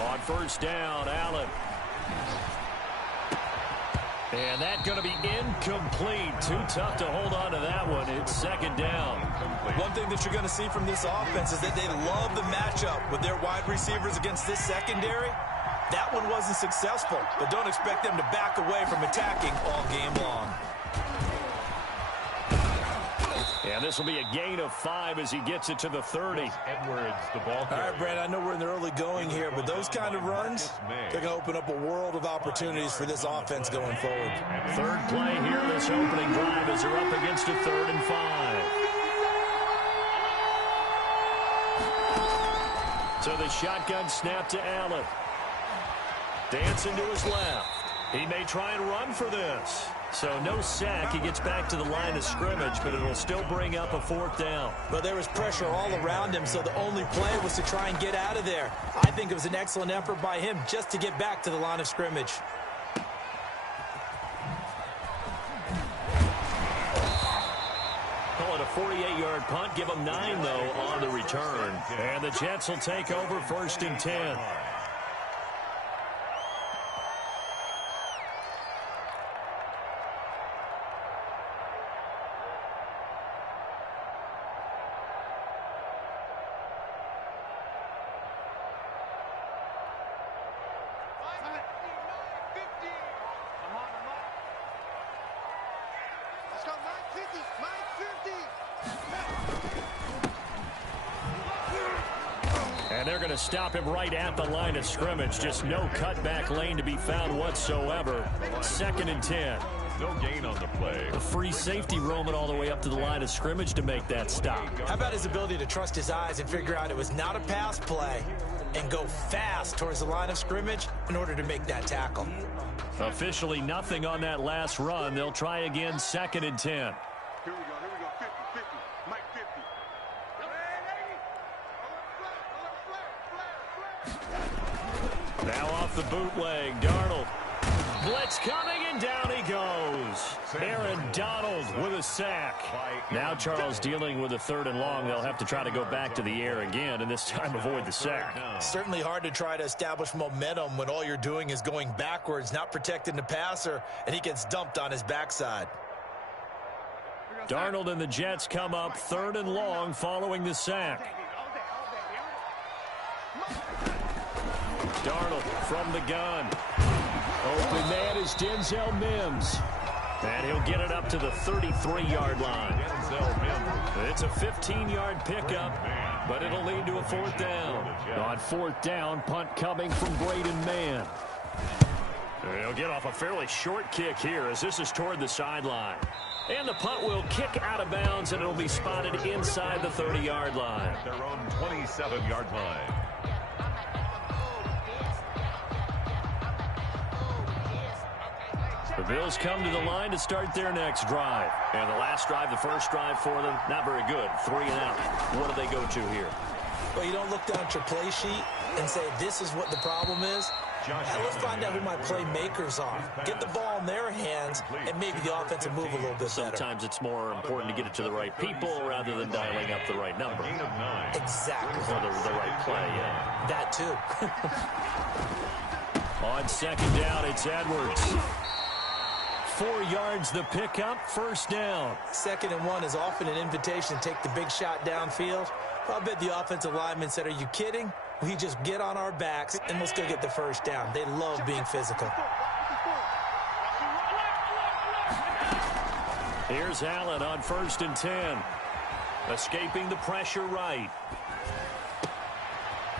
On first down, Allen. And that's going to be incomplete. Too tough to hold on to that one. It's second down. One thing that you're going to see from this offense is that they love the matchup with their wide receivers against this secondary. That one wasn't successful, but don't expect them to back away from attacking all game long. And this will be a gain of 5 as he gets it to the 30. Edwards, the ball carrier. All right, Brad, I know we're in the early going here, but those kind of runs, they're going to open up a world of opportunities for this offense going forward. Third play here, this opening drive as they're up against a 3rd and 5. So the shotgun snap to Allen. Dancing to his left. He may try and run for this. So no sack. He gets back to the line of scrimmage, but it'll still bring up a 4th down. But there was pressure all around him, so the only play was to try and get out of there. I think it was an excellent effort by him just to get back to the line of scrimmage. Call it a 48-yard punt. Give them 9, though, on the return. And the Jets will take over 1st and 10. And they're going to stop him right at the line of scrimmage. Just no cutback lane to be found whatsoever. 2nd and 10. No gain on the play. A free safety roaming all the way up to the line of scrimmage to make that stop. How about his ability to trust his eyes and figure out it was not a pass play and go fast towards the line of scrimmage in order to make that tackle? Officially nothing on that last run. They'll try again, 2nd and 10. Here we go, 50, Mike 50. Now off the bootleg, Darnold. Blitz coming, and down he goes. Aaron Donald with a sack. Now Charles dealing with a 3rd and long. They'll have to try to go back to the air again, and this time avoid the sack. Certainly hard to try to establish momentum when all you're doing is going backwards, not protecting the passer, and he gets dumped on his backside. Darnold and the Jets come up 3rd and long following the sack. Darnold from the gun. Open man is Denzel Mims. And he'll get it up to the 33-yard line. It's a 15-yard pickup, but it'll lead to a 4th down. On 4th down, punt coming from Braden Mann. He'll get off a fairly short kick here as this is toward the sideline. And the punt will kick out of bounds, and it'll be spotted inside the 30-yard line. Their own 27-yard line. The Bills come to the line to start their next drive. And the last drive, the first drive for them, not very good. 3 and out. What do they go to here? Well, you don't look down at your play sheet and say, this is what the problem is. Let's find out who my playmakers are. Get the ball in their hands, and maybe the offense will move a little bit better. Sometimes it's more important to get it to the right people rather than dialing up the right number. Exactly. Or the right play, yeah. That, too. On 2nd down, it's Edwards. 4 yards the pickup, 1st down. 2nd and 1 is often an invitation to take the big shot downfield. I bet the offensive lineman said, are you kidding? We just get on our backs and let's go get the 1st down. They love being physical. Here's Allen on 1st and 10. Escaping the pressure right.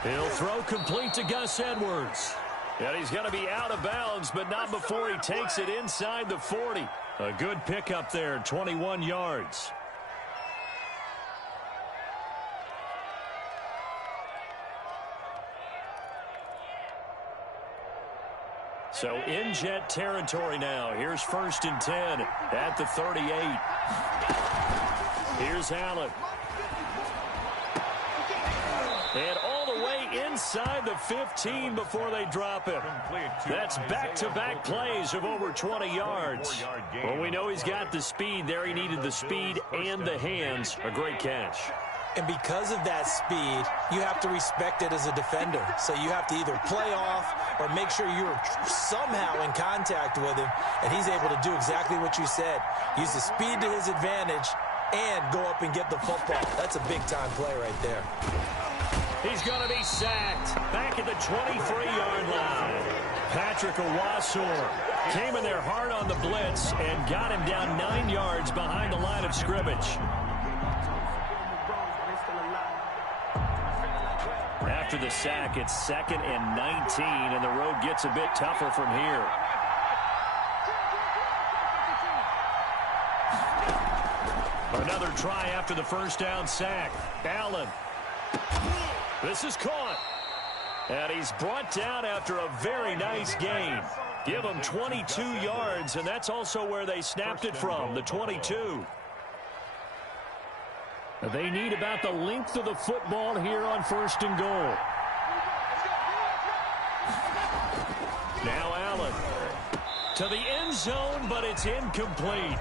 He'll throw complete to Gus Edwards. And he's going to be out of bounds, but not before he takes it inside the 40. A good pickup there, 21 yards. So in Jet territory now. Here's 1st and 10 at the 38. Here's Allen. And all the way inside the 15 before they drop him. That's back-to-back plays of over 20 yards. Well, we know he's got the speed there. He needed the speed and the hands. A great catch. And because of that speed, you have to respect it as a defender. So you have to either play off or make sure you're somehow in contact with him, and he's able to do exactly what you said. Use the speed to his advantage and go up and get the football. That's a big-time play right there. He's going to be sacked back at the 23-yard line. Patrick Owasor came in there hard on the blitz and got him down 9 yards behind the line of scrimmage. After the sack, it's 2nd and 19, and the road gets a bit tougher from here. Another try after the first down sack. Allen. This is caught. And he's brought down after a very nice gain. Give him 22 yards, and that's also where they snapped it from, the 22. They need about the length of the football here on 1st and goal. Now Allen to the end zone, but it's incomplete.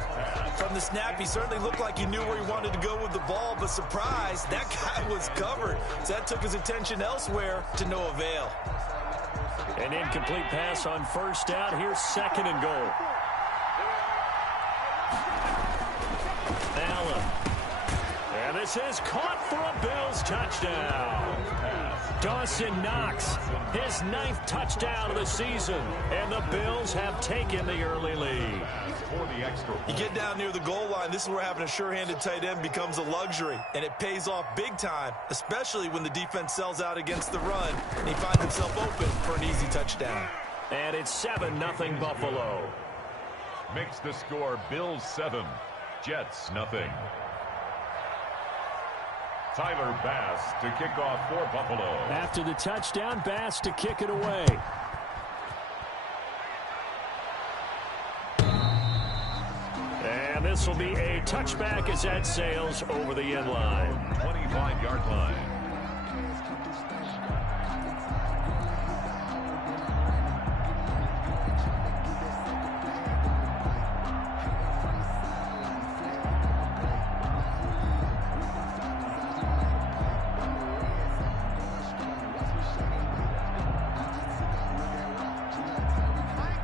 From the snap, he certainly looked like he knew where he wanted to go with the ball, but surprise, that guy was covered. So that took his attention elsewhere to no avail. An incomplete pass on 1st down. Here's 2nd and goal. Allen. And this is caught for a Bills touchdown. Dawson Knox, his 9th touchdown of the season, and the Bills have taken the early lead. You get down near the goal line, this is where having a sure-handed tight end becomes a luxury, and it pays off big time, especially when the defense sells out against the run, and he finds himself open for an easy touchdown. And it's 7-0 Buffalo. Makes the score Bills 7, Jets 0. Tyler Bass to kick off for Buffalo. After the touchdown, Bass to kick it away. And this will be a touchback as that sails over the end line. 25-yard line.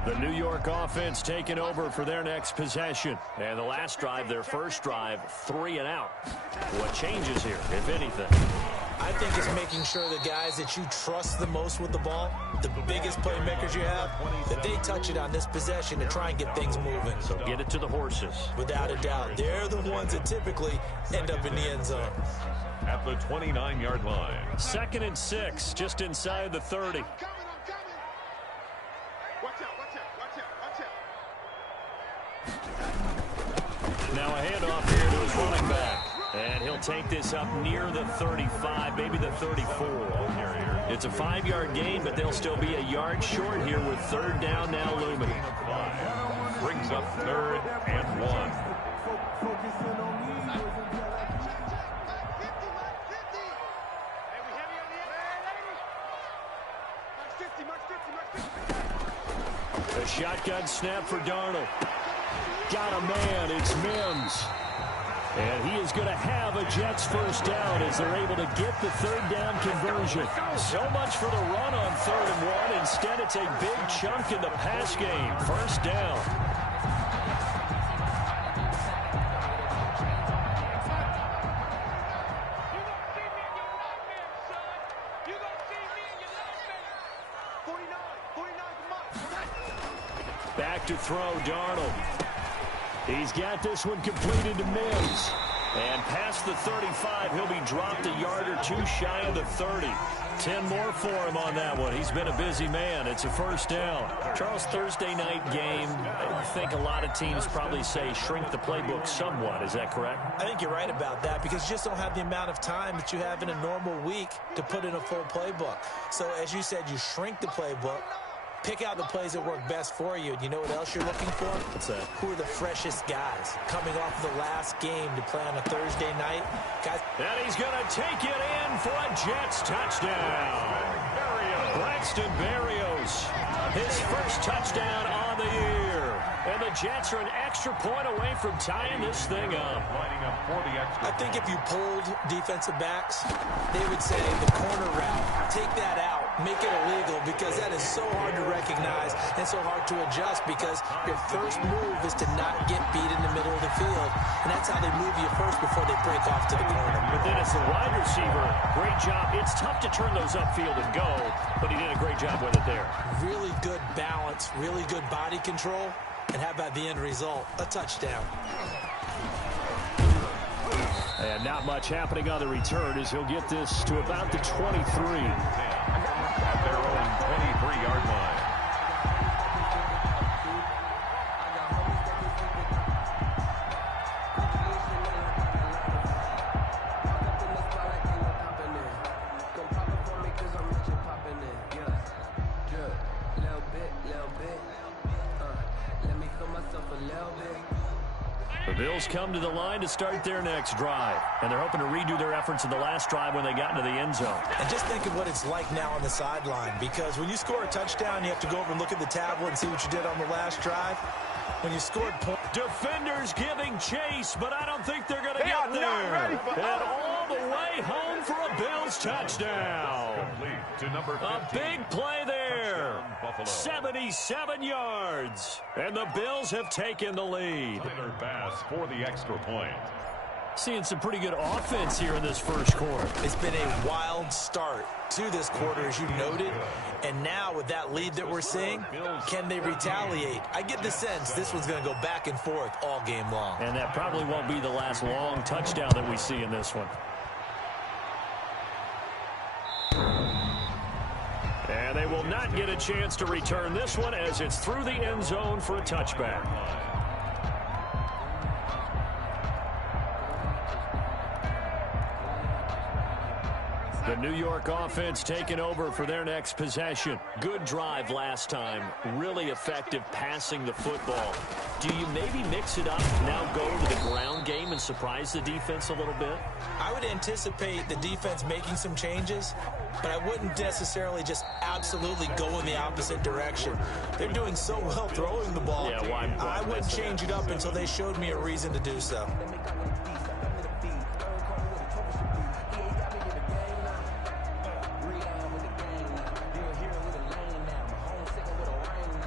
The New York offense taking over for their next possession. And the last drive, their first drive, 3 and out. What changes here, if anything? I think it's making sure the guys that you trust the most with the ball, the biggest playmakers you have, that they touch it on this possession to try and get things moving. So get it to the horses. Without a doubt, they're the ones that typically end up in the end zone. At the 29-yard line. 2nd and 6, just inside the 30. Now a handoff here to his running back. And he'll take this up near the 35, maybe the 34. It's a 5-yard gain, but they'll still be a yard short here with 3rd down now looming. Brings up 3rd and 1. A shotgun snap for Darnold. Got a man, it's Mims. And he is going to have a Jets first down as they're able to get the 3rd down conversion. So much for the run on 3rd and 1. Instead, it's a big chunk in the pass game. First down. Back to throw, Darnold. He's got this one completed to Mims. And past the 35, he'll be dropped a yard or two shy of the 30. 10 more for him on that one. He's been a busy man. It's a first down. Charles, Thursday night game, I think a lot of teams probably say shrink the playbook somewhat. Is that correct? I think you're right about that because you just don't have the amount of time that you have in a normal week to put in a full playbook. So as you said, you shrink the playbook. Pick out the plays that work best for you. And you know what else you're looking for? What's that? Who are the freshest guys coming off the last game to play on a Thursday night? Guys. And he's going to take it in for a Jets touchdown. Mario Braxton Berrios, his first touchdown on the year. And the Jets are an extra point away from tying this thing up. I think if you polled defensive backs, they would say the corner route, take that out, make it illegal, because that is so hard to recognize and so hard to adjust, because your first move is to not get beat in the middle of the field. And that's how they move you first before they break off to the corner. But then as the wide receiver, great job. It's tough to turn those upfield and go, but he did a great job with it there. Really good balance, really good body control. And how about the end result? A touchdown. And not much happening on the return as he'll get this to about the 23. At their own 23-yard line. The Bills come to the line to start their next drive, and they're hoping to redo their efforts in the last drive when they got into the end zone. And just think of what it's like now on the sideline, because when you score a touchdown, you have to go over and look at the tablet and see what you did on the last drive. When you scored points. Defenders giving chase, but I don't think they're going to get there. And all the way home for a Bills touchdown. A big play there. 77 yards. And the Bills have taken the lead. Pass for the extra point. Seeing some pretty good offense here in this first quarter. It's been a wild start to this quarter, as you noted. And now with that lead that we're seeing, can they retaliate? I get the sense this one's going to go back and forth all game long. And that probably won't be the last long touchdown that we see in this one. And they will not get a chance to return this one as it's through the end zone for a touchback. The New York offense taking over for their next possession. Good drive last time. Really effective passing the football. Do you maybe mix it up, now go to the ground game and surprise the defense a little bit? I would anticipate the defense making some changes, but I wouldn't necessarily just absolutely go in the opposite direction. They're doing so well throwing the ball. Yeah, why I wouldn't change it up until they showed me a reason to do so.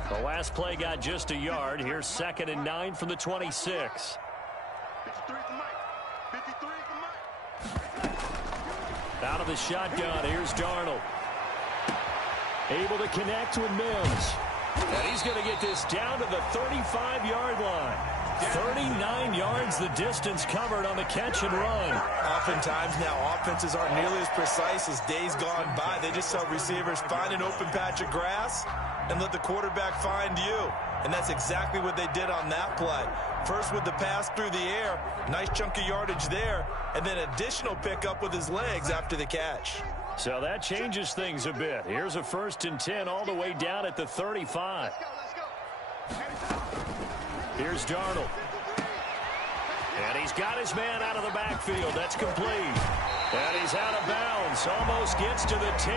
The last play got just a yard. Here's 2nd and 9 from the 26. Out of the shotgun, here's Darnold. Able to connect with Mims. And he's going to get this down to the 35-yard line. 39 yards the distance covered on the catch and run. Oftentimes now offenses aren't nearly as precise as days gone by. They just tell receivers, find an open patch of grass and let the quarterback find you. And that's exactly what they did on that play. First with the pass through the air, nice chunk of yardage there, and then additional pickup with his legs after the catch. So that changes things a bit. Here's a 1st and 10 all the way down at the 35. Here's Darnold. And he's got his man out of the backfield. That's complete. And he's out of bounds. Almost gets to the 10.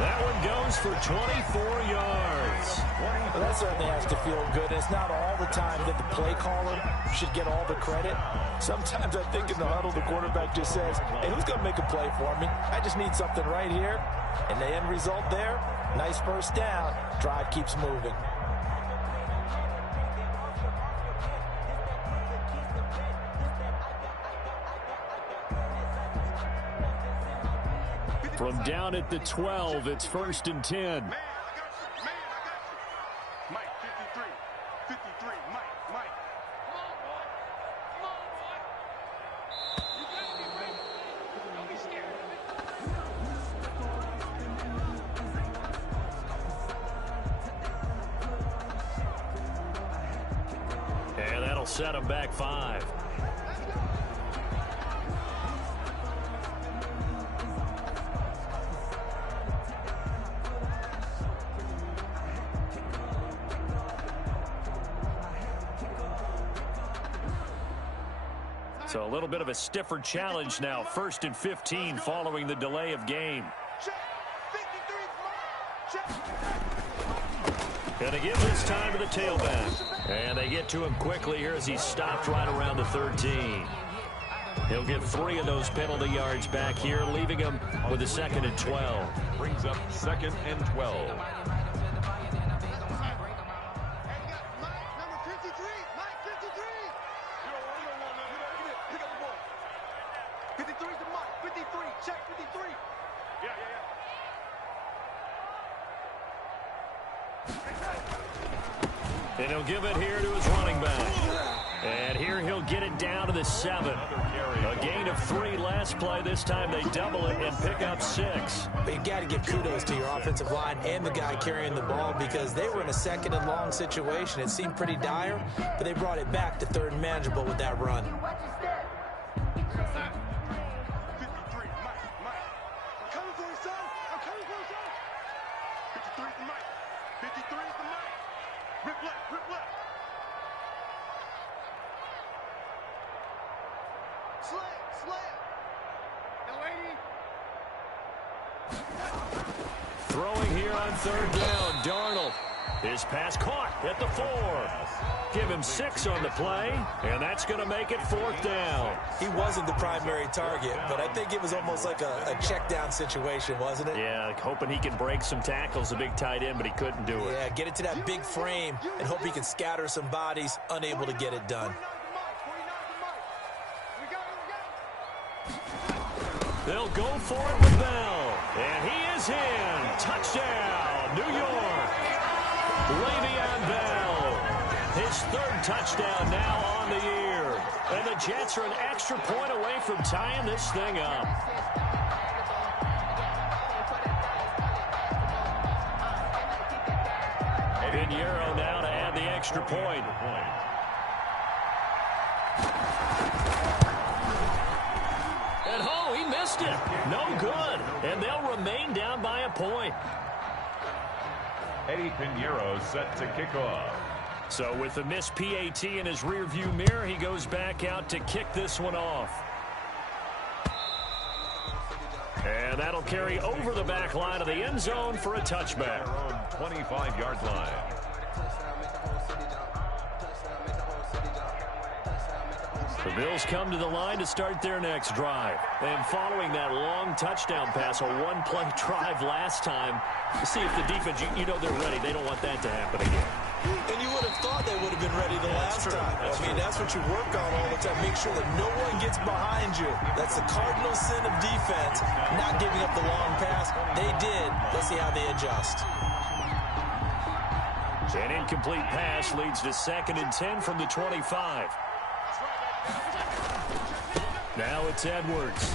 That one goes for 24 yards. Well, that certainly has to feel good. It's not all the time that the play caller should get all the credit. Sometimes I think in the huddle, the quarterback just says, hey, who's going to make a play for me? I just need something right here. And the end result there, nice first down. Drive keeps moving. From down at the 12, it's 1st and 10. Man, I got you. Mike, 53. 53. Mike. And that'll set him back 5. So a little bit of a stiffer challenge now. 1st and 15 following the delay of game. Gonna give this time to the tailback. And they get to him quickly here as he stopped right around the 13. He'll get 3 of those penalty yards back here, leaving him with a 2nd and 12. Brings up 2nd and 12. And he'll give it here to his running back. And here he'll get it down to the 7. A gain of 3 last play. This time they double it and pick up 6. But you got to give kudos to your offensive line and the guy carrying the ball because they were in a 2nd and long situation. It seemed pretty dire, but they brought it back to 3rd and manageable with that run. Throwing here on 3rd down, Darnold. His pass caught at the 4. Give him 6 on the play, and that's going to make it 4th down. He wasn't the primary target, but I think it was almost like a check down situation, wasn't it? Yeah, hoping he can break some tackles, a big tight end, but he couldn't do it. Yeah, get it to that big frame and hope he can scatter some bodies, unable to get it done. They'll go for it with Bell, and he is in. Touchdown, New York. Le'Veon Bell, his 3rd touchdown now on the year. And the Jets are an extra point away from tying this thing up. Pinheiro now to add the extra point. And oh, he missed it. No good. And they'll remain down by a point. Eddie Pinheiro set to kick off. So with the missed PAT in his rearview mirror, he goes back out to kick this one off. And that'll carry over the back line of the end zone for a touchback. 25-yard line. The Bills come to the line to start their next drive. And following that long touchdown pass, a one-play drive last time, to see if the defense, you know they're ready. They don't want that to happen again. And you would have thought they would have been ready the last time. That's what you work on all the time. Make sure that no one gets behind you. That's the cardinal sin of defense, not giving up the long pass. They did. Let's see how they adjust. An incomplete pass leads to 2nd and 10 from the 25. Now it's Edwards.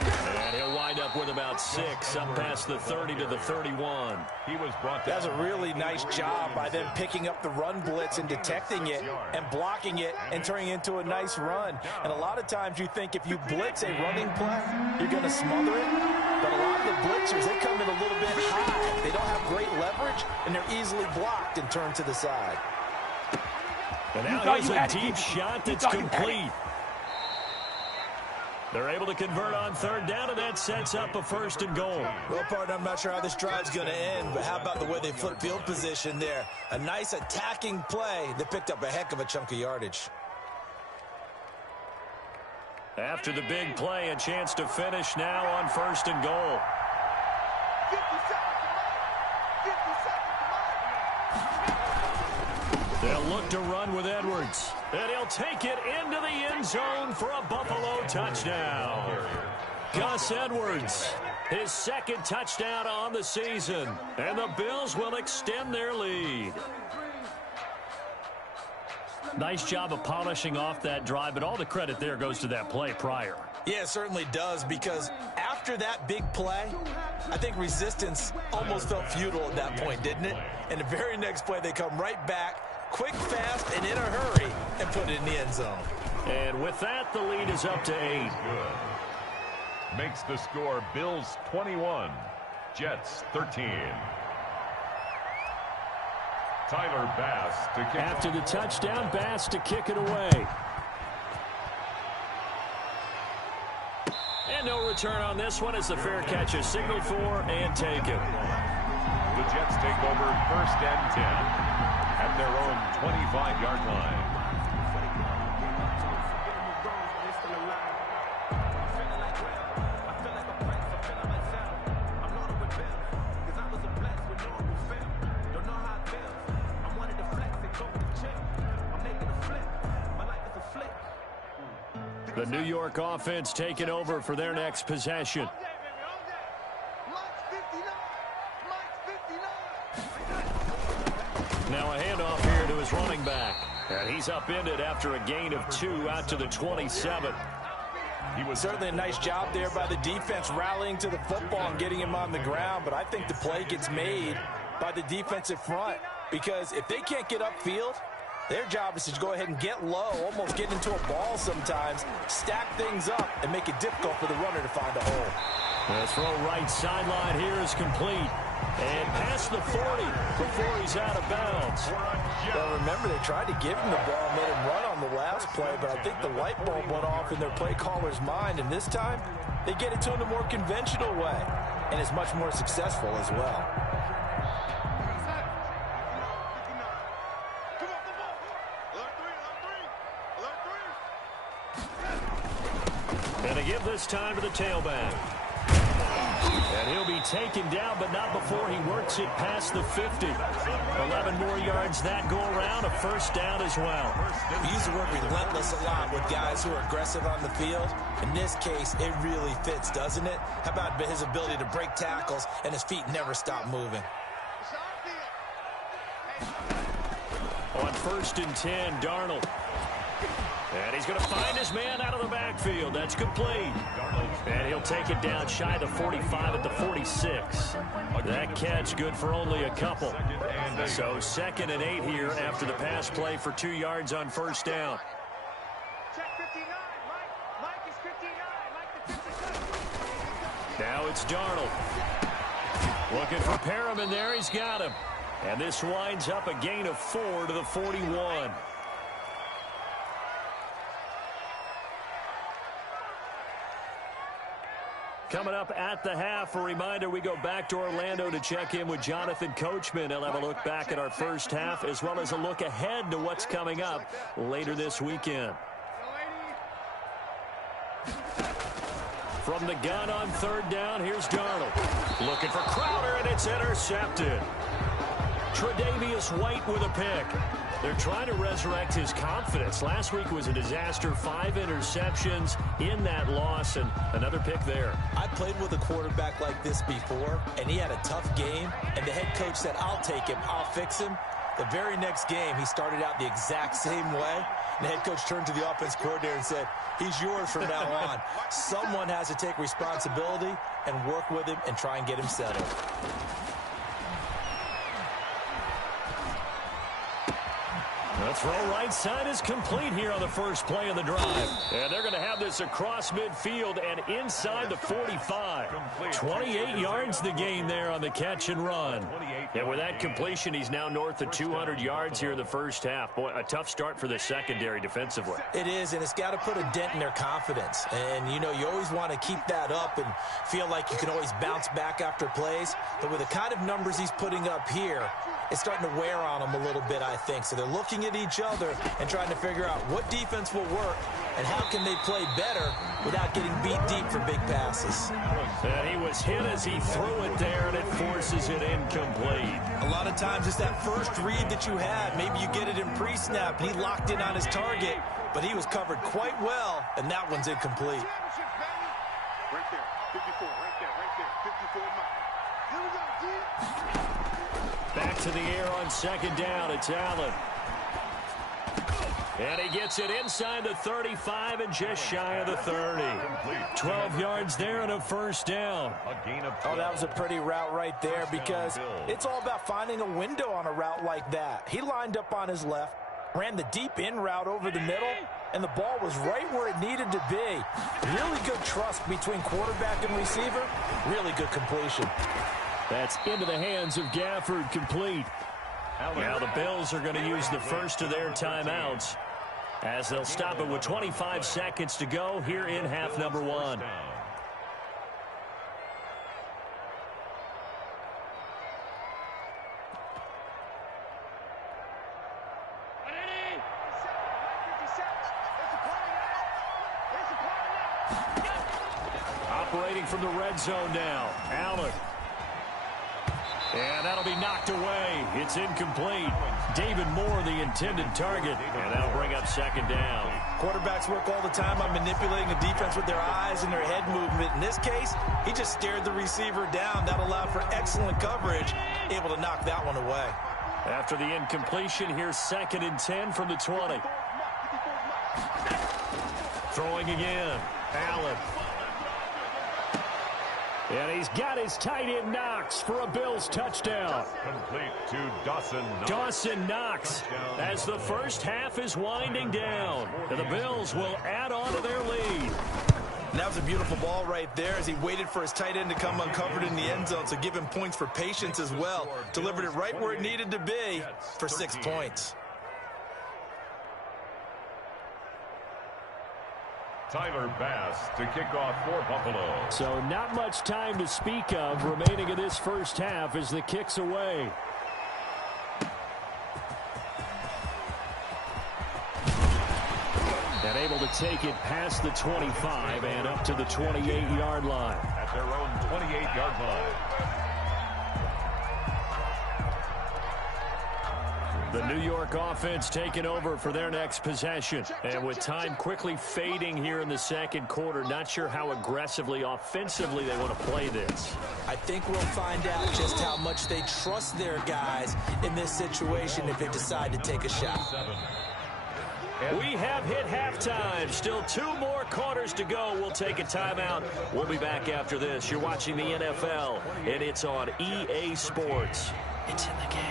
And he'll wind up with about 6, up past the 30 to the 31. He was brought down. That's a really nice job by them picking up the run blitz and detecting it and blocking it and turning it into a nice run. And a lot of times you think if you blitz a running play, you're going to smother it. But a lot of the blitzers, they come in a little bit high. They don't have great leverage, and they're easily blocked and turned to the side. And now here's a deep shot that's complete. They're able to convert on 3rd down, and that sets up a 1st and goal. Well, partner, I'm not sure how this drive's going to end, but how about the way they flip field position there? A nice attacking play that picked up a heck of a chunk of yardage. After the big play, a chance to finish now on 1st and goal. 50 seconds. They'll look to run with Edwards. And he'll take it into the end zone for a Buffalo touchdown. Gus Edwards, his 2nd touchdown on the season. And the Bills will extend their lead. Nice job of polishing off that drive, but all the credit there goes to that play prior. Yeah, it certainly does, because after that big play, I think resistance almost felt futile at that point, didn't it? And the very next play, they come right back, quick, fast, and in a hurry, and put it in the end zone. And with that, the lead is up to 8. Good. Makes the score Bills 21, Jets 13. Tyler Bass to kick. After the touchdown, Bass to kick it away. And no return on this one as the fair catch is signaled for and taken. The Jets take over 1st and 10 at their own 25-yard line. The New York offense taking over for their next possession. Now a handoff here to his running back. And he's upended after a gain of 2 out to the 27. He was certainly a nice job there by the defense rallying to the football and getting him on the ground. But I think the play gets made by the defensive front, because if they can't get upfield, their job is to go ahead and get low, almost get into a ball sometimes, stack things up, and make it difficult for the runner to find a hole. The throw right sideline here is complete. And past the 40 before he's out of bounds. Well, remember, they tried to give him the ball and let him run on the last play, but I think the light bulb went off in their play caller's mind, and this time they get it to him a more conventional way, and it's much more successful as well. And to give this time to the tailback. And he'll be taken down, but not before he works it past the 50. 11 more yards that go around, a first down as well. We use the word relentless a lot with guys who are aggressive on the field. In this case, it really fits, doesn't it? How about his ability to break tackles and his feet never stop moving? On 1st and 10, Darnold. And he's going to find his man out of the backfield. That's complete. And he'll take it down shy of the 45 at the 46. That catch good for only a couple. So 2nd and 8 here after the pass play for 2 yards on 1st down. Now it's Darnold. Looking for Perriman there. He's got him. And this winds up a gain of 4 to the 41. Coming up at the half, a reminder, we go back to Orlando to check in with Jonathan Coachman. He'll have a look back at our first half as well as a look ahead to what's coming up later this weekend. From the gun on 3rd down, here's Darnold. Looking for Crowder, and it's intercepted. Tre'Davious White with a pick. They're trying to resurrect his confidence. Last week was a disaster. 5 interceptions in that loss, and another pick there. I played with a quarterback like this before, and he had a tough game, and the head coach said, I'll take him, I'll fix him. The very next game, he started out the exact same way, and the head coach turned to the offense coordinator and said, he's yours from now on. Someone has to take responsibility and work with him and try and get him settled. The throw right side is complete here on the first play of the drive. And they're going to have this across midfield and inside the 45. 28 yards the gain there on the catch and run. And with that completion, he's now north of 200 yards here in the first half. Boy, a tough start for the secondary defensively. It is, and it's got to put a dent in their confidence. And, you know, you always want to keep that up and feel like you can always bounce back after plays. But with the kind of numbers he's putting up here, it's starting to wear on them a little bit, I think. So they're looking at each other and trying to figure out what defense will work and how can they play better without getting beat deep for big passes. And he was hit as he threw it there, and it forces it incomplete. A lot of times it's that first read that you had. Maybe you get it in pre-snap, and he locked in on his target, but he was covered quite well, and that one's incomplete. Right there, 54, right there, 54 miles. Here we go, G. Back to the air on 2nd down. It's Allen. And he gets it inside the 35 and just shy of the 30. 12 yards there and a first down. Oh, that was a pretty route right there because it's all about finding a window on a route like that. He lined up on his left, ran the deep in route over the middle, and the ball was right where it needed to be. Really good trust between quarterback and receiver. Really good completion. That's into the hands of Gafford, complete. Now the Bills are going to use the first of their timeouts as they'll stop it with 25 seconds to go here in half number 1. operating from the red zone now. Allen. And that'll be knocked away. It's incomplete. David Moore, the intended target. And that'll bring up second down. Quarterbacks work all the time on manipulating a defense with their eyes and their head movement. In this case, he just stared the receiver down. That allowed for excellent coverage, able to knock that one away. After the incompletion, here's 2nd and 10 from the 20. Throwing again. Allen. And he's got his tight end Knox for a Bills touchdown. Complete to Dawson Knox. Dawson Knox as the first half is winding down. And the Bills will add on to their lead. And that was a beautiful ball right there as he waited for his tight end to come uncovered in the end zone, so give him points for patience as well. Delivered it right where it needed to be for 6 points. Tyler Bass to kick off for Buffalo. So not much time to speak of remaining in this first half as the kick's away. And able to take it past the 25 and up to the 28-yard line. At their own 28-yard line. The New York offense taking over for their next possession. And with time quickly fading here in the second quarter, not sure how aggressively, offensively they want to play this. I think we'll find out just how much they trust their guys in this situation if they decide to take a shot. We have hit halftime. Still 2 more quarters to go. We'll take a timeout. We'll be back after this. You're watching the NFL, and it's on EA Sports. It's in the game.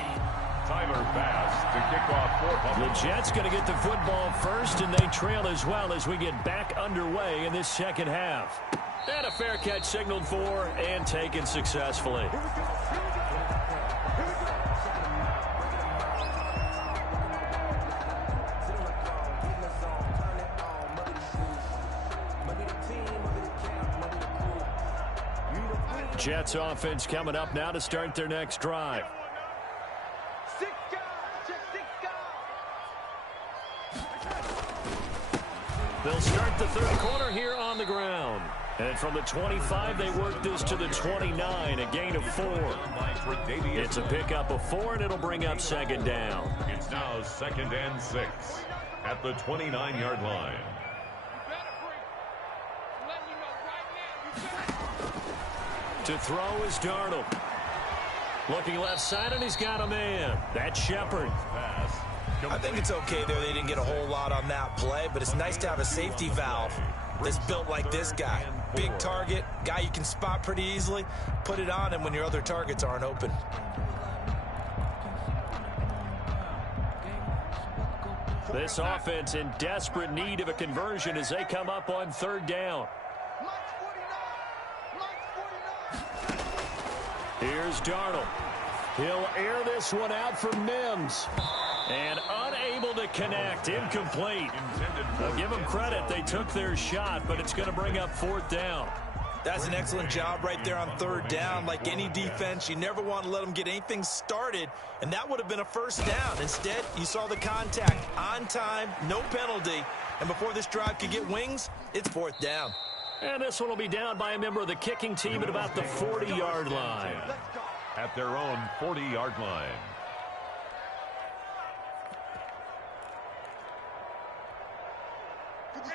Tyler Bass to kick off for Buffalo. The Jets going to get the football first, and they trail as well as we get back underway in this second half. And a fair catch signaled for and taken successfully. Jets offense coming up now to start their next drive. They'll start the third quarter here on the ground. And from the 25, they work this to the 29, a gain of 4. It's a pickup of 4, and it'll bring up second down. It's now 2nd and 6 at the 29-yard line. To throw is Darnold. Looking left side, and he's got a man. That's Shepard. I think it's okay there. They didn't get a whole lot on that play, but it's nice to have a safety valve that's built like this guy. Big target, guy you can spot pretty easily. Put it on him when your other targets aren't open. This offense in desperate need of a conversion as they come up on third down. Here's Darnold. He'll air this one out for Mims. And unable to connect. Incomplete. Now give them credit. They took their shot, but it's going to bring up fourth down. That's an excellent job right there on third down. Like any defense, you never want to let them get anything started, and that would have been a first down. Instead, you saw the contact on time, no penalty, and before this drive could get wings, it's fourth down. And this one will be down by a member of the kicking team at about the 40-yard line. At their own 40-yard line.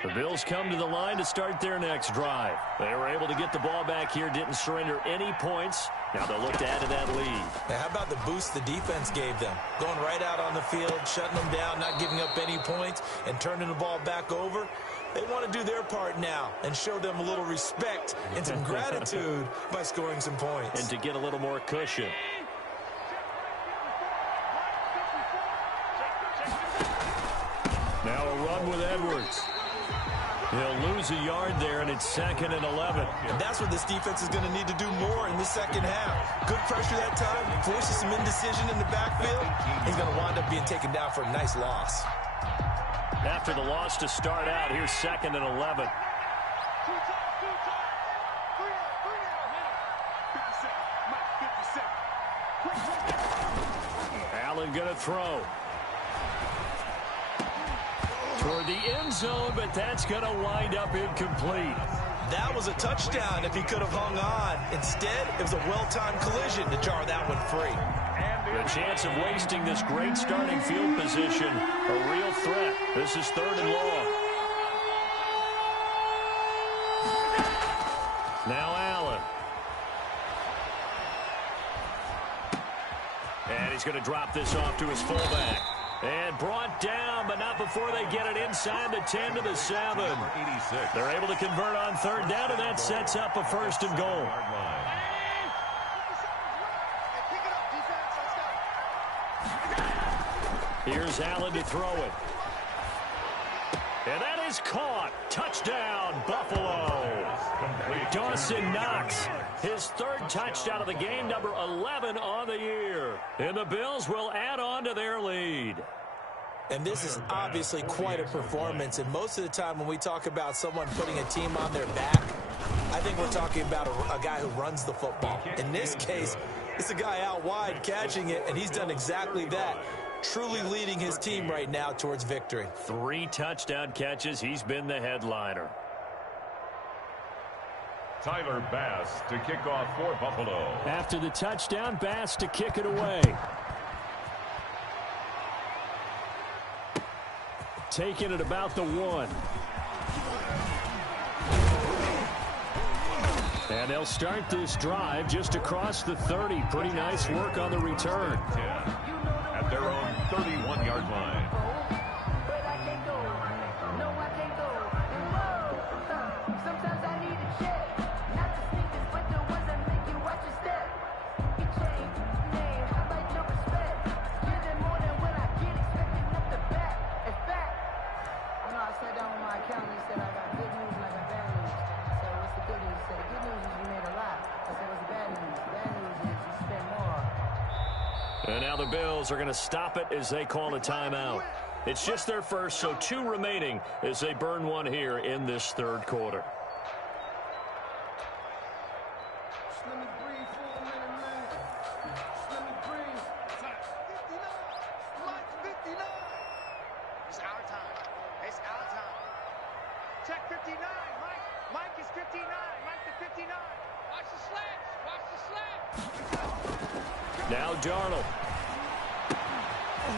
The Bills come to the line to start their next drive. They were able to get the ball back here, didn't surrender any points. Now they'll look to add to that lead. Now, how about the boost the defense gave them? Going right out on the field, shutting them down, not giving up any points, and turning the ball back over. They want to do their part now and show them a little respect and some gratitude by scoring some points. And to get a little more cushion. Now a run with Edwards. He'll lose a yard there, and it's 2nd and 11. And that's what this defense is going to need to do more in the second half. Good pressure that time, forces some indecision in the backfield. He's going to wind up being taken down for a nice loss. After the loss to start out, here's 2nd and 11. Allen going to throw. Toward the end zone, but that's going to wind up incomplete. That was a touchdown if he could have hung on. Instead, it was a well-timed collision to jar that one free. The chance of wasting this great starting field position, a real threat. This is 3rd and long. Now Allen. And he's going to drop this off to his fullback. And brought down, but not before they get it inside the 10 to the 7. They're able to convert on 3rd down, and that sets up a 1st and goal. Here's Allen to throw it. And that is caught. Touchdown, Buffalo. Dawson Knox, his 3rd touchdown of the game, number 11 on the year. And the Bills will add on to their lead. And this is obviously quite a performance. And most of the time when we talk about someone putting a team on their back, I think we're talking about a guy who runs the football. In this case, it's a guy out wide catching it, and he's done exactly that. Truly leading his team right now towards victory. 3 touchdown catches. He's been the headliner. Tyler Bass to kick off for Buffalo. After the touchdown, Bass to kick it away. Taking it about the 1. And they'll start this drive just across the 30. Pretty nice work on the return. 10 at their own 31-yard line. And now the Bills are going to stop it as they call a timeout. It's just their first, so 2 remaining as they burn one here in this 3rd quarter. Let me breathe for a minute, man. Let me breathe. 59. Mike 59. It's our time. It's our time. Check 59. Mike is 59. Mike to 59. Watch the slants. Watch the slants. Now Darnold.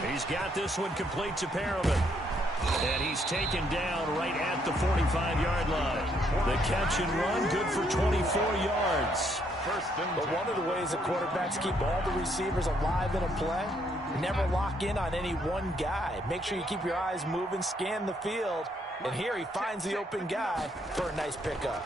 He's got this one complete to Perriman. And he's taken down right at the 45-yard line. The catch and run, good for 24 yards. But one of the ways that quarterbacks keep all the receivers alive in a play, never lock in on any one guy. Make sure you keep your eyes moving, scan the field. And here he finds the open guy for a nice pickup.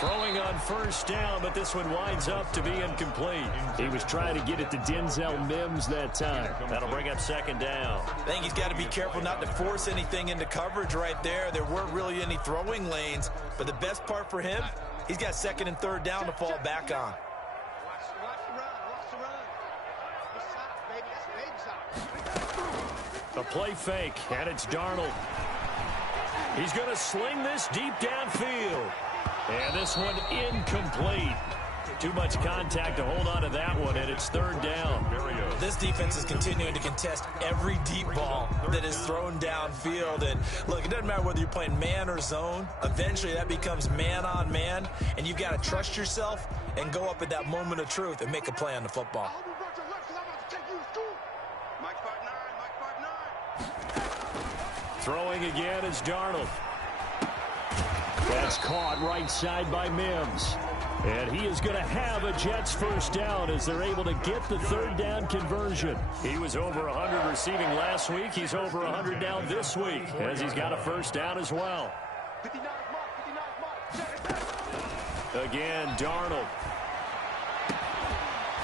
Throwing on 1st down, but this one winds up to be incomplete. He was trying to get it to Denzel Mims that time. That'll bring up 2nd down. I think he's got to be careful not to force anything into coverage right there. There weren't really any throwing lanes, but the best part for him, he's got 2nd and 3rd down to fall back on. Watch the run. Watch the run. It's top, baby. That's big top. A play fake, and it's Darnold. He's going to sling this deep downfield. And this one incomplete. Too much contact to hold on to that one, and it's 3rd down. This defense is continuing to contest every deep ball that is thrown downfield. And look, it doesn't matter whether you're playing man or zone. Eventually, that becomes man on man, and you've got to trust yourself and go up at that moment of truth and make a play on the football. Throwing again is Darnold. That's caught right side by Mims. And he is going to have a Jets 1st down as they're able to get the 3rd down conversion. He was over 100 receiving last week. He's over 100 down this week as he's got a 1st down as well. Again, Darnold.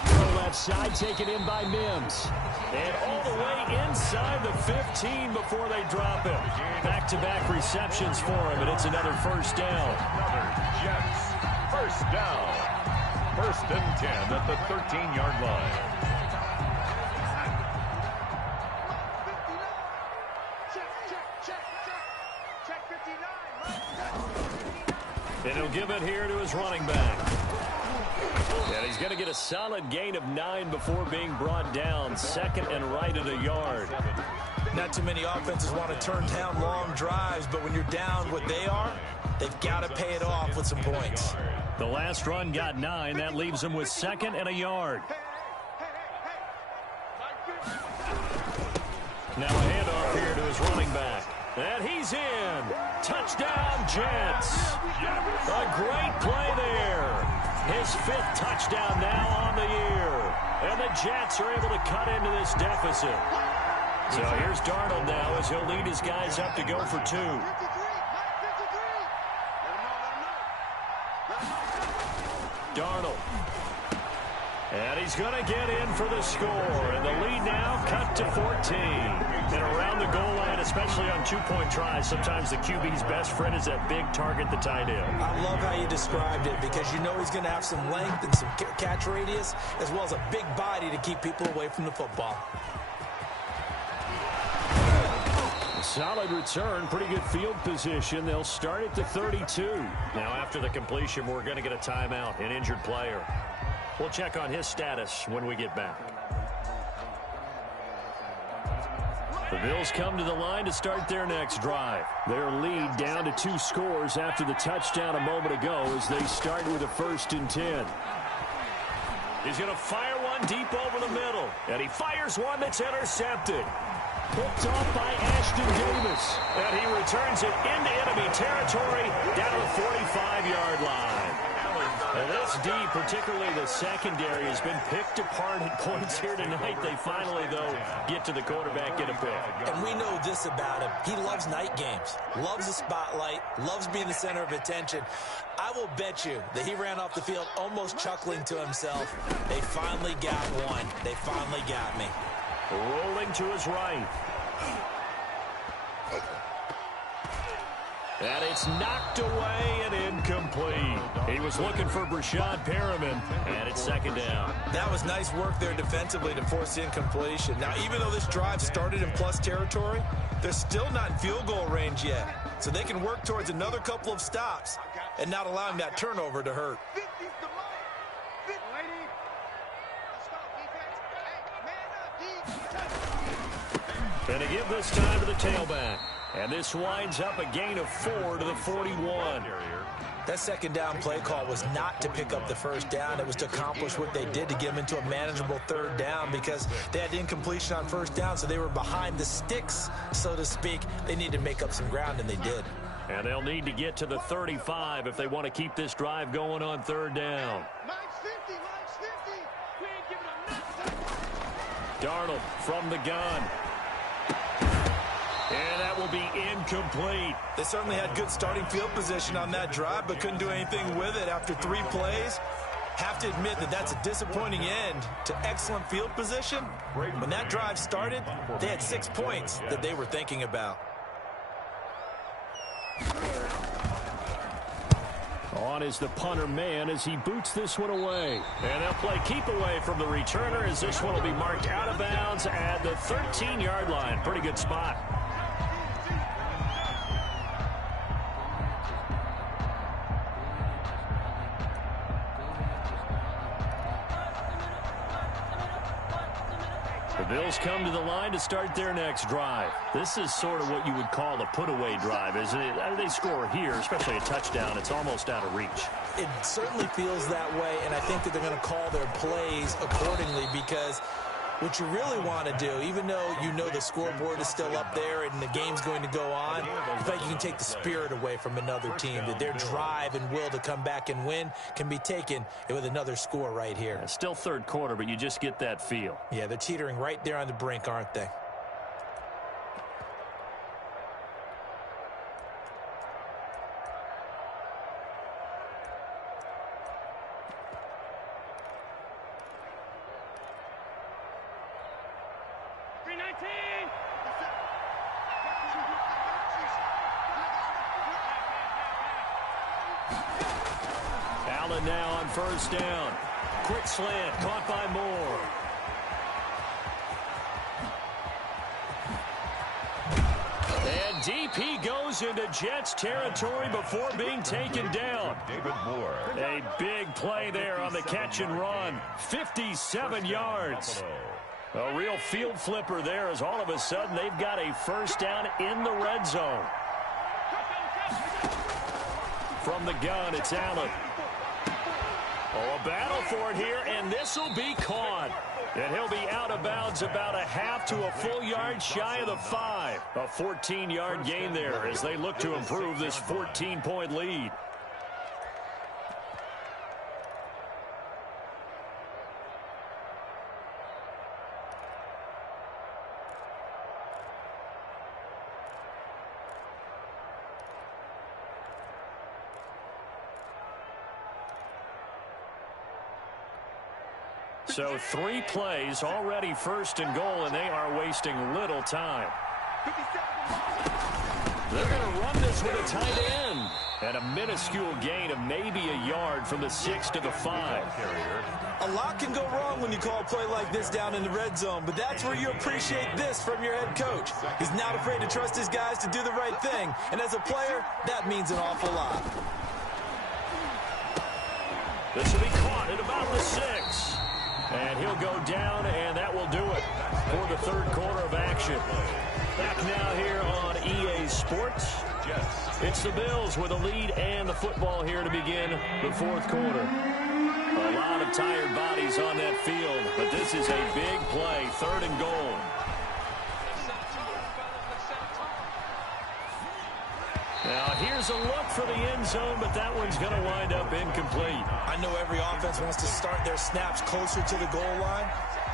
Throw left side, taken in by Mims. And all the way inside the 15 before they drop him. Back-to-back receptions for him, and it's another 1st down. Another Jets 1st down. 1st and 10 at the 13-yard line. Check 59. And he'll give it here to his running back. And he's going to get a solid gain of 9 before being brought down. 2nd and right at a yard. Not too many offenses want to turn down long drives, but when you're down what they are, they've got to pay it off with some points. The last run got 9. That leaves him with 2nd and a yard. Now a handoff here to his running back. And he's in. Touchdown, Jets. A great play there. His 5th touchdown now on the year. And the Jets are able to cut into this deficit. So here's Darnold now as he'll lead his guys up to go for 2. Darnold. And he's going to get in for the score. And the lead now cut to 14. And around the goal line, especially on 2-point tries, sometimes the QB's best friend is that big target, the tight end. I love how you described it because you know he's going to have some length and some catch radius as well as a big body to keep people away from the football. Solid return, pretty good field position. They'll start at the 32. Now after the completion, we're going to get a timeout, an injured player. We'll check on his status when we get back. The Bills come to the line to start their next drive. Their lead down to 2 scores after the touchdown a moment ago as they start with a 1st and 10. He's going to fire one deep over the middle. And he fires one that's intercepted. Picked off by Ashton Davis. And he returns it into enemy territory down to the 45-yard line. And this D, particularly the secondary, has been picked apart at points here tonight. They finally, though, get to the quarterback, get a pick. And we know this about him. He loves night games, loves the spotlight, loves being the center of attention. I will bet you that he ran off the field almost chuckling to himself. They finally got one. They finally got me. Rolling to his right. And it's knocked away and incomplete. He was looking for Brashad Perriman, and it's 2nd down. That was nice work there defensively to force the incompletion. Now, even though this drive started in plus territory, they're still not in field goal range yet. So they can work towards another couple of stops and not allowing that turnover to hurt. And to give this time to the tailback. And this winds up a gain of 4 to the 41. That 2nd down play call was not to pick up the 1st down. It was to accomplish what they did to get them into a manageable 3rd down because they had incompletion on 1st down, so they were behind the sticks, so to speak. They needed to make up some ground, and they did. And they'll need to get to the 35 if they want to keep this drive going on 3rd down. Darnold from the gun. And that will be incomplete. They certainly had good starting field position on that drive, but couldn't do anything with it after 3 plays. Have to admit that that's a disappointing end to excellent field position. When that drive started, they had 6 points that they were thinking about. On is the punter man as he boots this one away. And they'll play keep away from the returner as this one will be marked out of bounds at the 13-yard line. Pretty good spot. The Bills come to the line to start their next drive. This is sort of what you would call a put-away drive, isn't it? They score here, especially a touchdown. It's almost out of reach. It certainly feels that way, and I think that they're going to call their plays accordingly because what you really want to do, even though you know the scoreboard is still up there and the game's going to go on, I feel like you can take the spirit away from another team, that their drive and will to come back and win can be taken with another score right here. Still 3rd quarter, but you just get that feel. Yeah, they're teetering right there on the brink, aren't they? Allen now on 1st down. Quick slant, caught by Moore. And deep he goes into Jets territory before being taken down. David Moore. A big play there on the catch and run. 57 yards. A real field flipper there as all of a sudden they've got a first down in the red zone. From the gun, it's Allen. Oh, a battle for it here, and this will be caught. And he'll be out of bounds about a half to a full yard shy of the 5. A 14-yard gain there as they look to improve this 14-point lead. So 3 plays, already first and goal, and they are wasting little time. They're going to run this with a tight end. And a minuscule gain of maybe a yard from the 6 to the 5. A lot can go wrong when you call a play like this down in the red zone, but that's where you appreciate this from your head coach. He's not afraid to trust his guys to do the right thing, and as a player, that means an awful lot. This will be caught at about the 6. And he'll go down, and that will do it for the third quarter of action. Back now here on EA Sports. It's the Bills with a lead and the football here to begin the fourth quarter. A lot of tired bodies on that field, but this is a big play, 3rd and goal. Now, here's a look for the end zone, but that one's going to wind up incomplete. I know every offense wants to start their snaps closer to the goal line,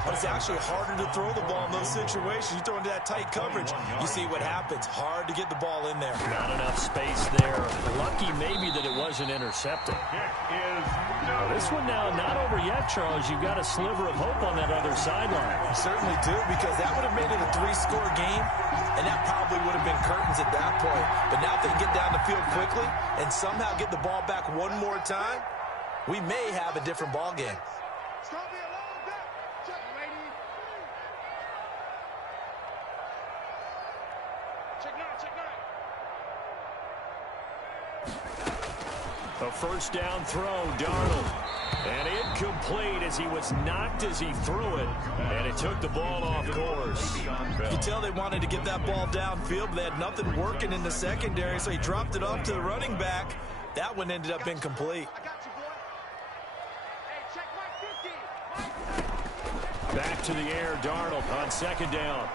but it's actually harder to throw the ball in those situations. You throw into that tight coverage, you see what happens. Hard to get the ball in there. Not enough space there. Lucky maybe that it wasn't intercepted. This one now not over yet, Charles. You've got a sliver of hope on that other sideline. You certainly do, because that would have made it a 3-score game, and that probably would have been curtains at that point. But now if they can get down the field quickly and somehow get the ball back one more time, we may have a different ball game. A first down throw, Darnold. And incomplete as he was knocked as he threw it. And it took the ball off course. You could tell they wanted to get that ball downfield, but they had nothing working in the secondary, so he dropped it off to the running back. That one ended up incomplete. Back to the air, Darnold on 2nd down.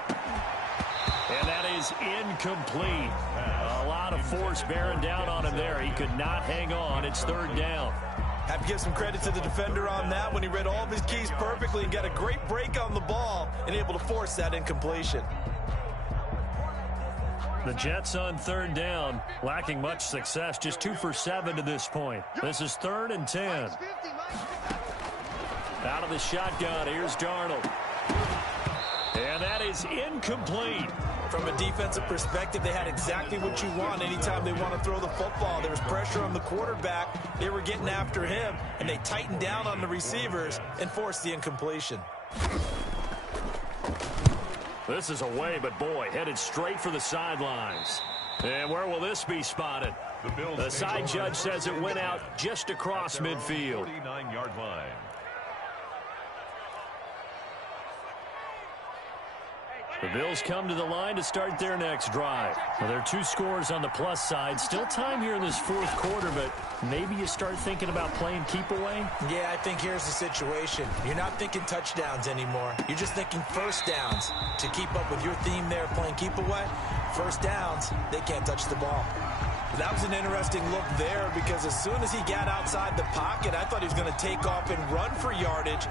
And that is incomplete. A lot of force bearing down on him there. He could not hang on. It's 3rd down. Have to give some credit to the defender on that when he read all of his keys perfectly and got a great break on the ball and able to force that incompletion. The Jets on 3rd down, lacking much success, just 2 for 7 to this point. This is 3rd and 10. Out of the shotgun, here's Darnold. And that is incomplete. From a defensive perspective, they had exactly what you want anytime they want to throw the football. There was pressure on the quarterback. They were getting after him, and they tightened down on the receivers and forced the incompletion. This is away, but boy, headed straight for the sidelines. And where will this be spotted? The side judge says it went out just across midfield. 49-yard line. The Bills come to the line to start their next drive. Well, there are 2 scores on the plus side. Still time here in this fourth quarter, but maybe you start thinking about playing keep away? Yeah, I think here's the situation. You're not thinking touchdowns anymore. You're just thinking first downs. To keep up with your theme there, playing keep away, first downs, they can't touch the ball. That was an interesting look there, because as soon as he got outside the pocket, I thought he was going to take off and run for yardage.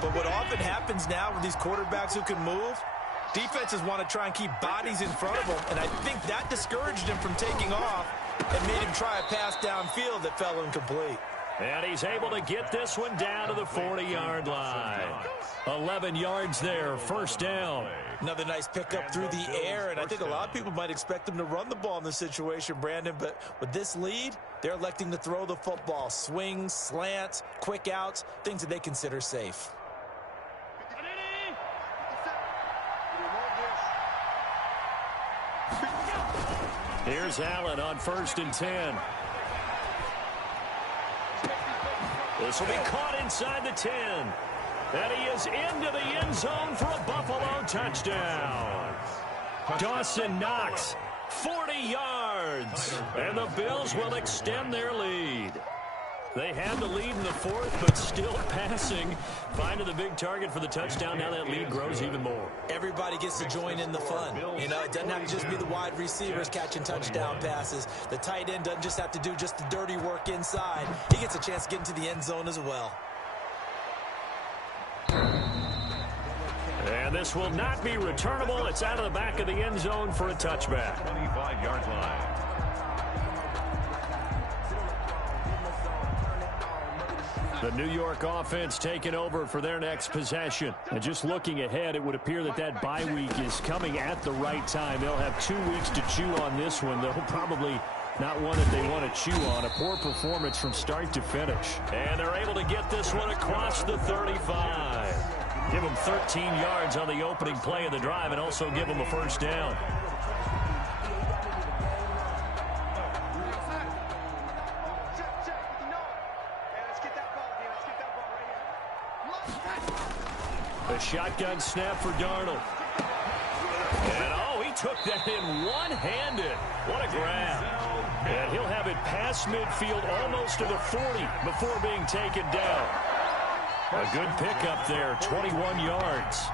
But what often happens now with these quarterbacks who can move, defenses want to try and keep bodies in front of them, and I think that discouraged him from taking off and made him try a pass downfield that fell incomplete. And he's able to get this one down to the 40-yard line. 11 yards there, first down. Another nice pickup through the air, and I think a lot of people might expect him to run the ball in this situation, Brandon, but with this lead, they're electing to throw the football. Swings, slants, quick outs, things that they consider safe. Here's Allen on 1st and 10. This will be caught inside the 10. And he is into the end zone for a Buffalo touchdown. Dawson Knox, 40 yards. And the Bills will extend their lead. They had the lead in the fourth, but still passing. Finding the big target for the touchdown. Now that lead grows even more. Everybody gets to join in the fun. You know, it doesn't have to just be the wide receivers catching touchdown passes. The tight end doesn't just have to do just the dirty work inside. He gets a chance to get into the end zone as well. And this will not be returnable. It's out of the back of the end zone for a touchback. 25-yard line. The New York offense taking over for their next possession. And just looking ahead, it would appear that that bye week is coming at the right time. They'll have 2 weeks to chew on this one. They'll probably not one that they want to chew on. A poor performance from start to finish. And they're able to get this one across the 35. Give them 13 yards on the opening play of the drive and also give them a first down. A shotgun snap for Darnold. And, oh, he took that in one-handed. What a grab. And he'll have it past midfield almost to the 40 before being taken down. A good pickup there, 21 yards.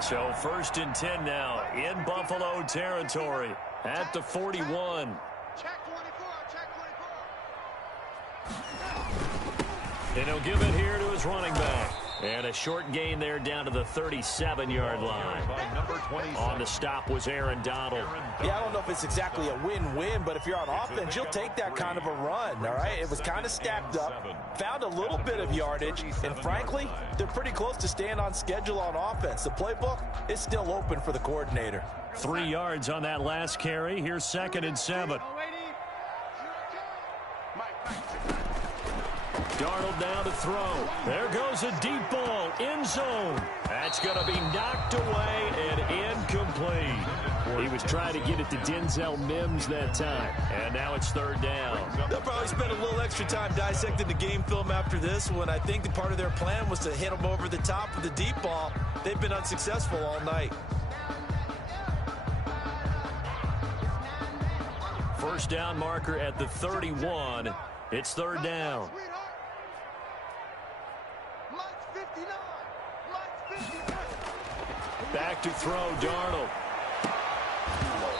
So first and 10 now in Buffalo territory at the 41. Check 24, check 24. And he'll give it here to his running back. And a short gain there down to the 37-yard line. On the stop was Aaron Donald. Yeah, I don't know if it's exactly a win-win, but if you're on offense, you'll take that kind of a run, all right? It was kind of stacked up, found a little bit of yardage, and frankly, they're pretty close to staying on schedule on offense. The playbook is still open for the coordinator. 3 yards on that last carry. Here's 2nd and 7. Darnold now to throw. There goes a deep ball. End zone. That's going to be knocked away and incomplete. He was trying to get it to Denzel Mims that time. And now it's 3rd down. They'll probably spend a little extra time dissecting the game film after this one. I think part of their plan was to hit him over the top with the deep ball. They've been unsuccessful all night. First down marker at the 31. It's 3rd down. Back to throw, Darnold.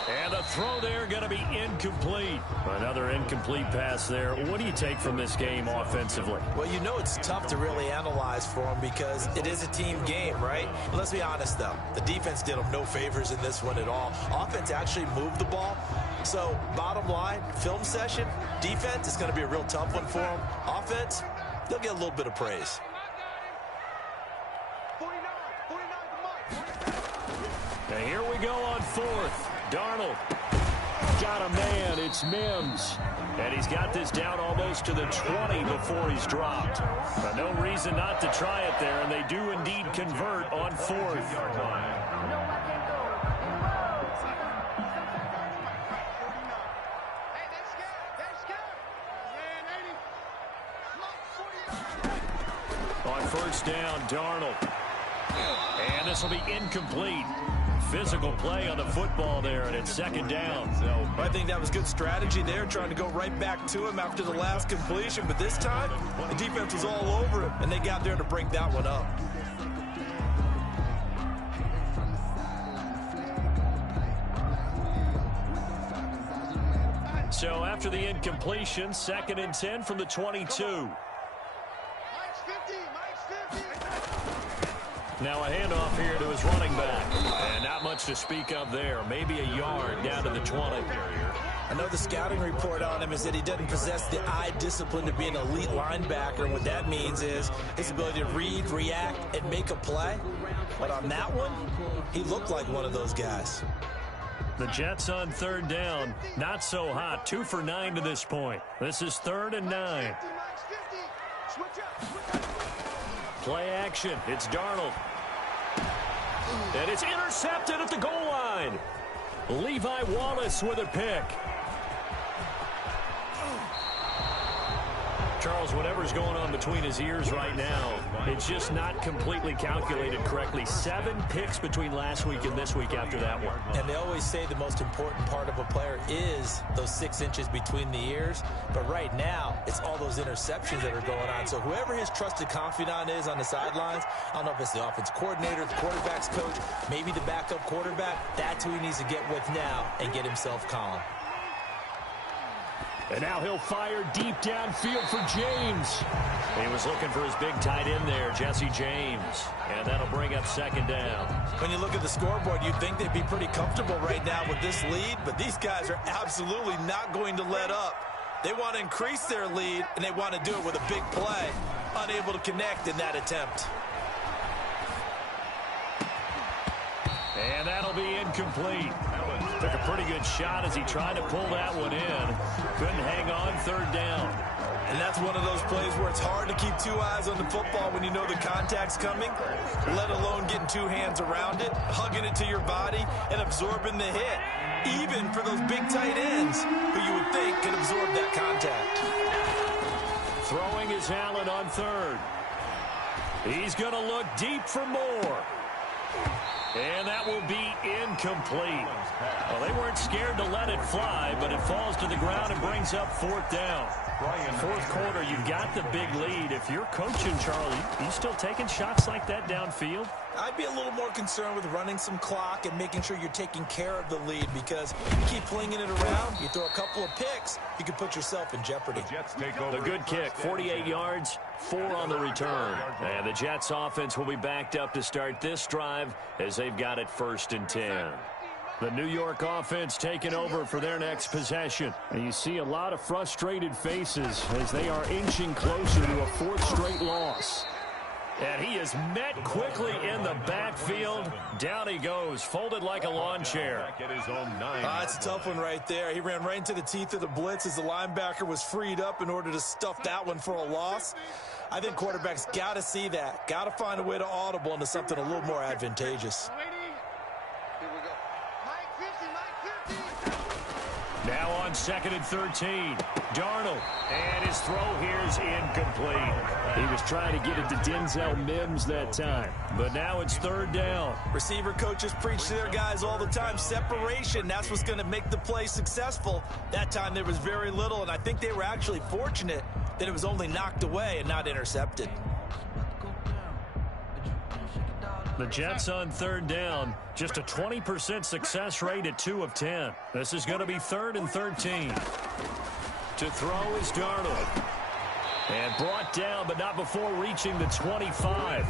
And the throw there going to be incomplete. Another incomplete pass there. What do you take from this game offensively? Well, you know it's tough to really analyze for them because it is a team game, right? But let's be honest, though. The defense did them no favors in this one at all. Offense actually moved the ball. So, bottom line, film session, defense is going to be a real tough one for them. Offense, they'll get a little bit of praise. Now here we go on 4th. Darnold got a man. It's Mims. And he's got this down almost to the 20 before he's dropped. But no reason not to try it there, and they do indeed convert on 4th. On 1st down, Darnold. And this will be incomplete. Physical play on the football there, and it's 2nd down. I think that was good strategy there, trying to go right back to him after the last completion. But this time, the defense was all over him, and they got there to break that one up. So after the incompletion, 2nd and 10 from the 22. Now a handoff here to his running back. And not much to speak of there. Maybe a yard down to the 20. I know the scouting report on him is that he doesn't possess the eye discipline to be an elite linebacker. And what that means is his ability to read, react, and make a play. But on that one, he looked like one of those guys. The Jets on 3rd down. Not so hot. 2 for 9 to this point. This is 3rd and 9. Play action. It's Darnold. And it's intercepted at the goal line. Levi Wallace with a pick. Charles, whatever's going on between his ears right now, it's just not completely calculated correctly. 7 picks between last week and this week after that one. And they always say the most important part of a player is those 6 inches between the ears. But right now, it's all those interceptions that are going on. So whoever his trusted confidant is on the sidelines, I don't know if it's the offense coordinator, the quarterback's coach, maybe the backup quarterback, that's who he needs to get with now and get himself calm. And now he'll fire deep downfield for James. He was looking for his big tight end there, Jesse James. And that'll bring up 2nd down. When you look at the scoreboard, you'd think they'd be pretty comfortable right now with this lead, but these guys are absolutely not going to let up. They want to increase their lead, and they want to do it with a big play. Unable to connect in that attempt. And that'll be incomplete. Took a pretty good shot as he tried to pull that one in. Couldn't hang on 3rd down. And that's one of those plays where it's hard to keep 2 eyes on the football when you know the contact's coming, let alone getting 2 hands around it, hugging it to your body, and absorbing the hit. Even for those big tight ends who you would think can absorb that contact. Throwing is Allen on 3rd. He's going to look deep for more. And that will be incomplete. Well, they weren't scared to let it fly, but it falls to the ground and brings up 4th down. 4th quarter, you've got the big lead. If you're coaching, Charlie, you still taking shots like that downfield? I'd be a little more concerned with running some clock and making sure you're taking care of the lead, because you keep flinging it around, you throw a couple of picks, you can put yourself in jeopardy. The good kick, 48 yards, 4 on the return. And the Jets offense will be backed up to start this drive as they've got it 1st and 10. The New York offense taking over for their next possession. And you see a lot of frustrated faces as they are inching closer to a 4th straight loss. And he is met quickly in the backfield. Down he goes, folded like a lawn chair. That's a tough one right there. He ran right into the teeth of the blitz as the linebacker was freed up in order to stuff that one for a loss. I think quarterbacks got to see that. Got to find a way to audible into something a little more advantageous. Now on 2nd and 13, Darnold, and his throw here is incomplete. He was trying to get it to Denzel Mims that time, but now it's 3rd down. Receiver coaches preach to their guys all the time. Separation, that's what's going to make the play successful. That time there was very little, and I think they were actually fortunate that it was only knocked away and not intercepted. The Jets on 3rd down, just a 20% success rate at 2 of 10. This is going to be 3rd and 13. To throw is Darnold. And brought down, but not before reaching the 25.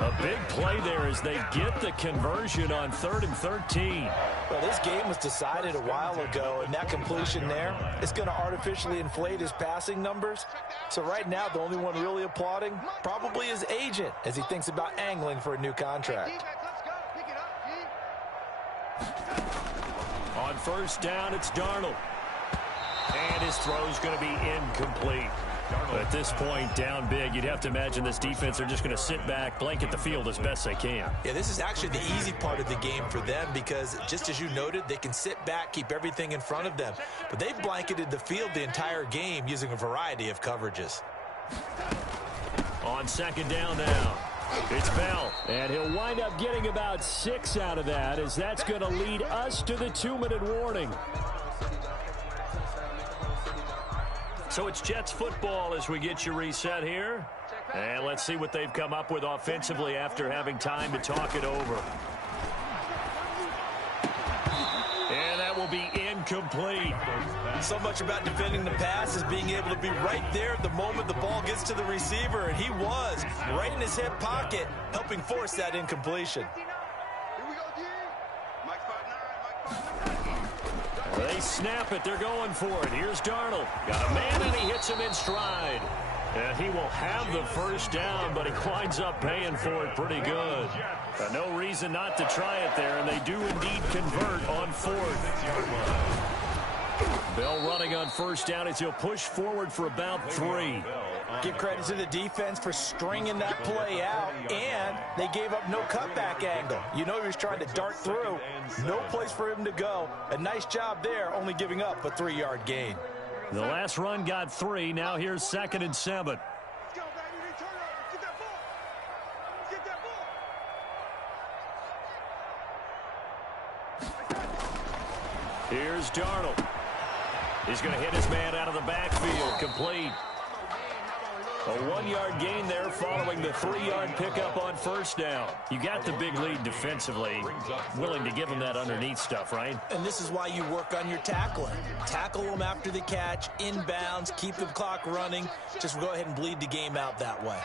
A big play there as they get the conversion on 3rd and 13. Well, this game was decided a while ago, and that completion there is going to artificially inflate his passing numbers. So right now, the only one really applauding probably his agent as he thinks about angling for a new contract. On 1st down, it's Darnold. And his throw is going to be incomplete. At this point, down big, you'd have to imagine this defense are just going to sit back, blanket the field as best they can. Yeah, this is actually the easy part of the game for them because, just as you noted, they can sit back, keep everything in front of them. But they've blanketed the field the entire game using a variety of coverages. On 2nd down now, it's Bell. And he'll wind up getting about 6 out of that, as that's going to lead us to the 2-minute warning. So it's Jets football as we get you reset here. And let's see what they've come up with offensively after having time to talk it over. And that will be incomplete. So much about defending the pass is being able to be right there at the moment the ball gets to the receiver. And he was right in his hip pocket, helping force that incompletion. They snap it. They're going for it. Here's Darnold. Got a man, and he hits him in stride. And he will have the 1st down, but he winds up paying for it pretty good. No reason not to try it there, and they do indeed convert on 4th. Bell running on 1st down as he'll push forward for about 3. Give credit to the defense for stringing that play out, and they gave up no cutback angle. You know he was trying to dart through. No place for him to go. A nice job there, only giving up a 3-yard gain. The last run got 3. Now here's 2nd and 7. Let's go, baby. They turn over. Let's get that ball. Let's get that ball. Here's Darnold. He's going to hit his man out of the backfield. Complete. A 1-yard gain there following the 3-yard pickup on 1st down. You got the big lead defensively. Willing to give him that underneath stuff, right? And this is why you work on your tackling. Tackle them after the catch, inbounds, keep the clock running. Just go ahead and bleed the game out that way.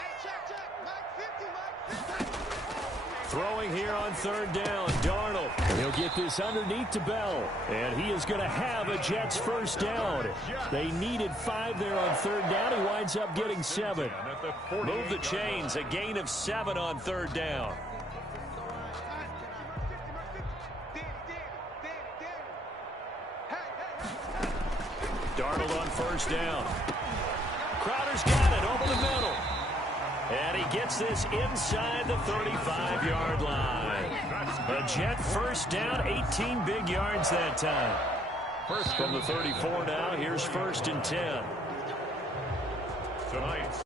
Throwing here on 3rd down, Darnold. He'll get this underneath to Bell. And he is going to have a Jets 1st down. They needed 5 there on 3rd down. He winds up getting 7. Move the chains. A gain of 7 on 3rd down. Darnold on 1st down. Crowder's got it over the middle. And he gets this inside the 35-yard line. A Jet 1st down, 18 big yards that time. First from the 34 now. Here's 1st and 10. Tonight's